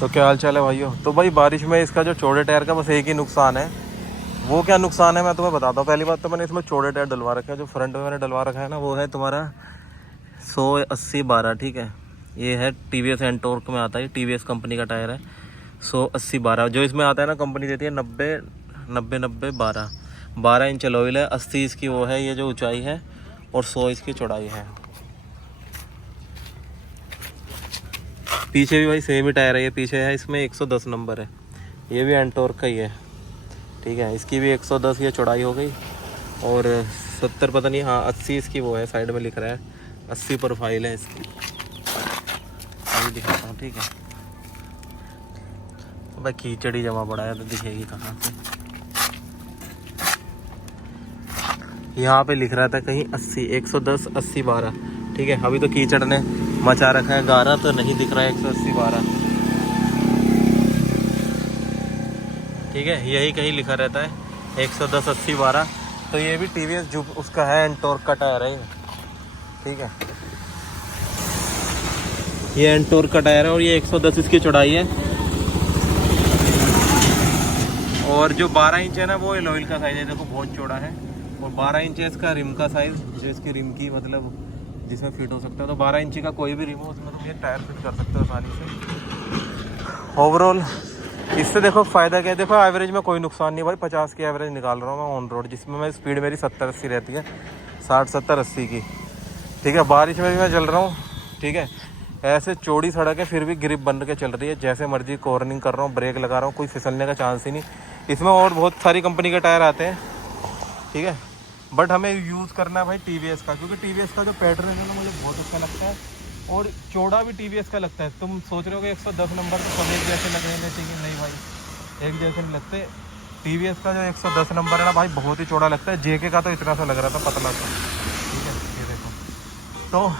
तो क्या हाल चाल है भाइयों। तो भाई बारिश में इसका जो चौड़े टायर का बस एक ही नुकसान है। वो क्या नुकसान है मैं तुम्हें बताता हूँ। पहली बात तो मैंने इसमें चौड़े टायर डलवा रखा है। जो फ्रंट में मैंने डलवा रखा है ना वो है तुम्हारा 180/12। ठीक है, ये है TVS एंटॉर्क में आता है, TVS कंपनी का टायर है 180/12। जो इसमें आता है ना कंपनी देती है 90/90/12 इंच अलॉयल है। 80 इसकी वो है ये जो ऊंचाई है और 100 इसकी चौड़ाई है। पीछे भी भाई सेम ही टायर है। ये पीछे है इसमें 110 नंबर है। ये भी एंटॉर्क का ही है। ठीक है, इसकी भी 110 ये चौड़ाई हो गई और 70 पता नहीं, हाँ 80 इसकी वो है, साइड में लिख रहा है 80 प्रोफाइल है इसकी। अभी दिखाता हूँ। ठीक है, तो भाई कीचड़ी जमा पड़ा है तो दिखेगी कहाँ से। यहाँ पे लिख रहा था कहीं 80, 110 80/12। ठीक है, अभी तो कीचड़ ने मचा रखा है गारा तो नहीं दिख रहा है 180/12। ठीक है, यही कहीं लिखा रहता है 110 80/12। तो ये भी TVS जो उसका है एंटॉर्क का टायर है। ठीक है, ये एंटॉर्क का टायर है और ये 110 इसकी चौड़ाई है। और जो 12 इंच है ना वो एलॉयल का साइज है। देखो बहुत चौड़ा है। और 12 इंच है इसका रिम का साइज, जो इसकी रिम की मतलब जिसमें फिट हो सकता है। तो 12 इंची का कोई भी रिम हो उसमें तुम ये टायर फिट कर सकते हो आसानी से। ओवरऑल इससे देखो फ़ायदा क्या है। देखो एवरेज में कोई नुकसान नहीं भाई। 50 की एवरेज निकाल रहा हूँ मैं ऑन रोड, जिसमें मैं स्पीड मेरी 70-80 रहती है, 60-70-80 की। ठीक है, बारिश में भी मैं चल रहा हूँ। ठीक है, ऐसे चौड़ी सड़क है फिर भी ग्रिप बन के चल रही है। जैसे मर्जी कॉर्निंग कर रहा हूँ, ब्रेक लगा रहा हूँ, कोई फिसलने का चांस ही नहीं। इसमें और बहुत सारी कंपनी के टायर आते हैं। ठीक है, बट हमें यूज़ करना है भाई TVS का, क्योंकि TVS का जो पैटर्न है ना मुझे बहुत अच्छा लगता है। और चौड़ा भी TVS का लगता है। तुम सोच रहे हो कि 110 नंबर तो सब एक जैसे लगने चाहिए, नहीं भाई एक जैसे नहीं लगते। TVS का जो 110 नंबर है ना भाई बहुत ही चौड़ा लगता है। JK का तो इतना सा लग रहा था, पतला सा। ठीक है, ये देखो तो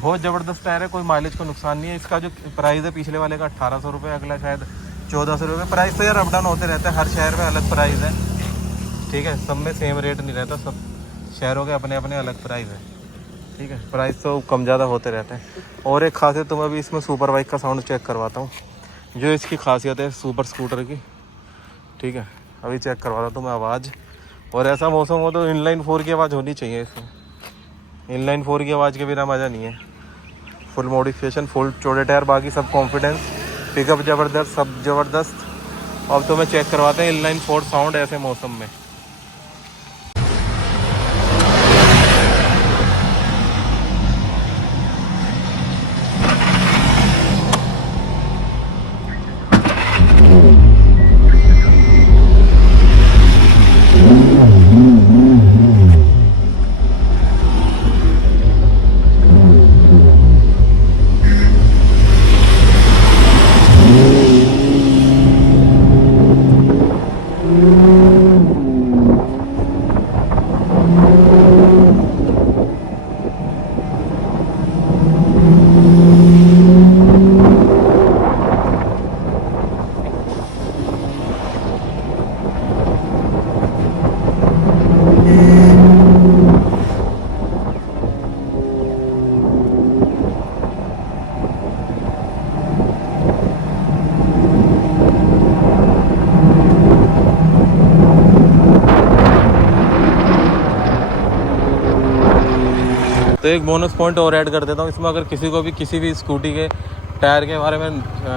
बहुत ज़बरदस्त टायर है, कोई माइलेज को नुकसान नहीं है। इसका जो प्राइस है पिछले वाले का 1800 रुपये, अगला शायद 1400 रुपये। प्राइस तो यार अप डाउन होते रहते हैं, हर शहर में अलग प्राइस है। ठीक है, सब में सेम रेट नहीं रहता, सब शहरों के अपने अपने अलग प्राइस है। ठीक है, प्राइस तो कम ज़्यादा होते रहते हैं। और एक खासियत तो मैं अभी इसमें सुपर बाइक का साउंड चेक करवाता हूँ, जो इसकी खासियत है सुपर स्कूटर की। ठीक है, अभी चेक करवाता हूँ मैं आवाज़। और ऐसा मौसम हो तो इनलाइन 4 की आवाज़ होनी चाहिए इसमें। इनलाइन 4 की आवाज़ के बिना मज़ा नहीं है। फुल मॉडिफिकेशन, फुल चौड़े टायर, बाकी सब कॉन्फिडेंस, पिकअप ज़बरदस्त, सब ज़बरदस्त। अब तो मैं चेक करवाते हैं इनलाइन 4 साउंड ऐसे मौसम में। तो एक बोनस पॉइंट और ऐड कर देता हूँ इसमें। अगर किसी को भी किसी भी स्कूटी के टायर के बारे में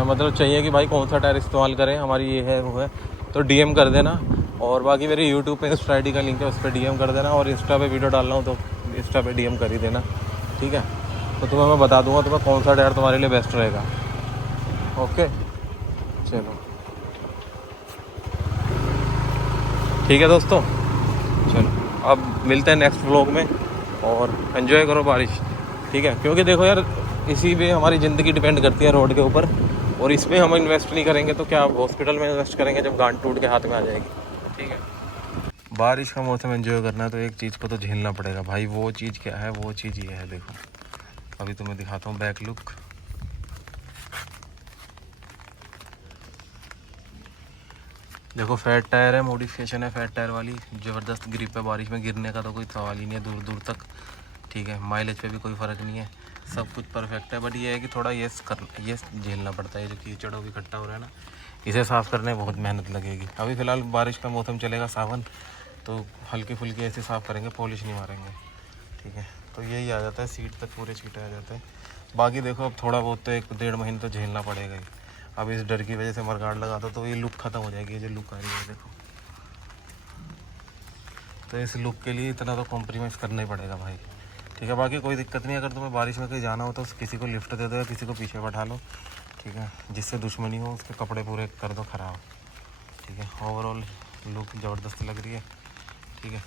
मतलब चाहिए कि भाई कौन सा टायर इस्तेमाल करें, हमारी ये है वो है, तो DM कर देना। और बाकी मेरे यूट्यूब पे इंस्टा ID का लिंक है, उस पर DM कर देना। और इंस्टा पे वीडियो डाल रहा हूँ तो इंस्टा पे DM कर ही देना। ठीक है, तो तुम्हें मैं बता दूँगा तुम्हें कौन सा टायर तुम्हारे लिए बेस्ट रहेगा। ओके, चलो ठीक है दोस्तों, चलो अब मिलते हैं नेक्स्ट व्लॉग में। और एंजॉय करो बारिश। ठीक है, क्योंकि देखो यार इसी पे हमारी ज़िंदगी डिपेंड करती है, रोड के ऊपर। और इसमें हम इन्वेस्ट नहीं करेंगे तो क्या हॉस्पिटल में इन्वेस्ट करेंगे जब गांड टूट के हाथ में आ जाएगी। ठीक है, बारिश का मौसम एंजॉय करना है तो एक चीज़ को तो झेलना पड़ेगा भाई। वो चीज़ क्या है? वो चीज़ ये है, देखो अभी तुम्हें दिखाता हूँ बैक लुक। देखो फैट टायर है, मॉडिफिकेशन है फैट टायर वाली, ज़बरदस्त ग्रिप है, बारिश में गिरने का तो कोई सवाल ही नहीं है दूर दूर तक। ठीक है, माइलेज पे भी कोई फ़र्क नहीं है। सब कुछ परफेक्ट है, बट ये है कि थोड़ा ये झेलना पड़ता है, जो कीचड़ भी इकट्ठा हो रहा है ना, इसे साफ़ करने में बहुत मेहनत लगेगी। अभी फ़िलहाल बारिश का मौसम चलेगा, सावन, तो हल्की फुल्की ऐसे साफ़ करेंगे, पॉलिश नहीं मारेंगे, ठीक है। तो यही आ जाता है, सीट तक पूरे छींटे आ जाते हैं। बाकी देखो अब थोड़ा बहुत तो 1-1.5 महीने तो झेलना पड़ेगा ही। अब इस डर की वजह से मरगाड़ लगा दो तो ये लुक ख़त्म हो जाएगी, ये जो लुक आ रही है देखो। तो इस लुक के लिए इतना तो कॉम्प्रोमाइज़ करना ही पड़ेगा भाई, ठीक है। बाकी कोई दिक्कत नहीं, अगर तुम्हें बारिश में कहीं जाना हो तो किसी को लिफ्ट दे दो या किसी को पीछे बैठा लो, ठीक है। जिससे दुश्मनी हो उसके कपड़े पूरे कर दो ख़राब, ठीक है। ओवरऑल लुक ज़बरदस्त लग रही है, ठीक है।